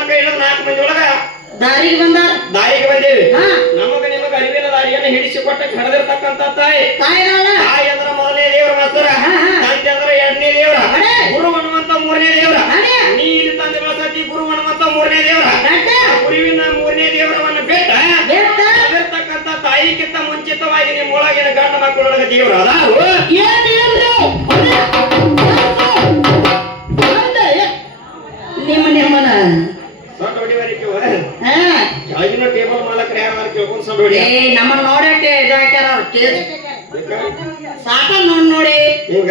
ಪಾನಕ ಇಳಿದ 4 ಮಂದಿ ಒಳಗ ದಾರಿಗೆ ಬಂದೇವಿ. ನಮಗ ನಿಮಗ ಅರಿವಿನ ದಾರಿಯನ್ನು ಹಿಡಿಸಿಕೊಟ್ಟ ಕರೆದಿರ್ತಕ್ಕಂಥ ತಾಯಿ ಅಂದ್ರ ಮೊದಲನೇ ದೇವರ ಮಾಸ್ತರ, ತಂದೆ ಅಂದ್ರ 2ನೇ ದೇವರ, ಗುರು ಅನ್ನುವಂತ 3ನೇ ದೇವರ. ನೀ ಇಲ್ಲಿ ತಂದೆ ಬೆಳಸತಿ ಗುರು ಅನ್ನುವಂತ 3ನೇ ದೇವರ. ಗುರುವಿನ 3ನೇ ದೇವರವನ್ನ ಕರೆದಿರ್ತಕ್ಕಂಥ ತಾಯಿಗಿಂತ ಮುಂಚಿತವಾಗಿ ನಿಮ್ಮ ಒಳಗಿನ ಗಂಡ ಮಕ್ಕಳೊಳಗ ದೇವರ ಅದಾರು. ನಿಮ್ಮನ ಸೊಂಟ ಹೊಡಿವಾರಿಕೆವ ಕೆಳಗಿನ ಟೇಬಲ್ ಮಾಲಕರು ಯಾರು ಕೇಳ್ಕೊಂಡು ಸೊಂಟ ಹೊಡಿ. ನಮ್ಮನ್ನ ನೋಡಕ್ಕೆ ಇದಾಕ್ಯಾರ ಸಾಕ ನೋಡಿ ಈಗ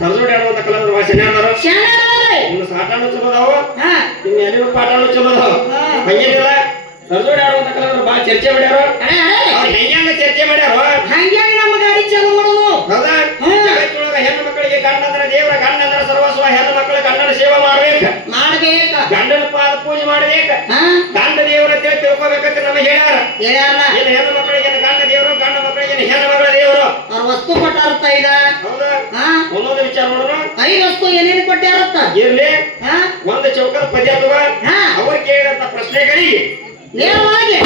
ಸರಜೋಡಿ ಆಡುವಂತ ಕಲಾವಿದರು ಭಾಳ ಶನಿ ನಿಮ್ಮ ಸಾಟಾನು ಚಲೋ ಅದಾವ, ನಿಮ್ಮ ಎಲ್ಲಿನ ಪಾಠಾನು ಚಲೋ ಅದಾವ. ಹಂಗೇನಿಲ್ಲ, ಸರಜೋಡಿ ಆಡುವಂತ ಕಲಾವಿದರು ಭಾಳ ಚರ್ಚೆ ಮಾಡ್ಯಾರ. ಅವ್ರು ಹೆಂಗ ಚರ್ಚೆ ಮಾಡ್ಯಾರ ಹಂಗೆ ನಮ್ಮ ಗಾಡಿ ಚಾಲು ಮಾಡೋದು. ಹೌದಾ? ಜಗತ್ತೊಳಗ ಹೆಣ್ಣು ಮಕ್ಕಳಿಗೆ ಗಂಡ ಅಂದ್ರೆ ದೇವರ, ಗಂಡ ಅಂದ್ರೆ ಸರ್ವಸ್ವ. ಹೆಣ್ಣು ಮಕ್ಕಳ ಗಂಡನ ಸೇವೆ ಮಾಡ್ಬೇಕ, ಗಂಡನ ಪಾದ ಪೂಜೆ ಮಾಡ್ಬೇಕ, ಗಂಡ ದೇವರ ಅಂತ ತಿಳ್ಕೊಬೇಕಂತ ನಮಗೆ ಹೇಳ್ಯಾರ. ಏನು ಹೆಣ್ಣು ಮಕ್ಕಳಿಗೆ ಗಂಡ ದೇವರು, ಗಂಡ ಮಕ್ಕಳಿಗೆ ಹೆಣ್ಣು ಮಗಳ ದೇವರು. ಅವ್ರ ವಸ್ತು ಕೊಟ್ಟಾರತ್ತ ಇದ. ಹೌದಾ? ಒಂದೊಂದು ವಿಚಾರ ನೋಡೋಣ. 5 ವಸ್ತು ಏನೇನು ಕೊಟ್ಟಾರತ್ತ ಇರ್ಲಿ. ಒಂದು ಚೌಕದ ಪದ್ಯ ಅಥವಾ ಅವ್ರು ಕೇಳಿದಂತ ಪ್ರಶ್ನೆಗಳಿಗೆ ನೇರವಾಗಿ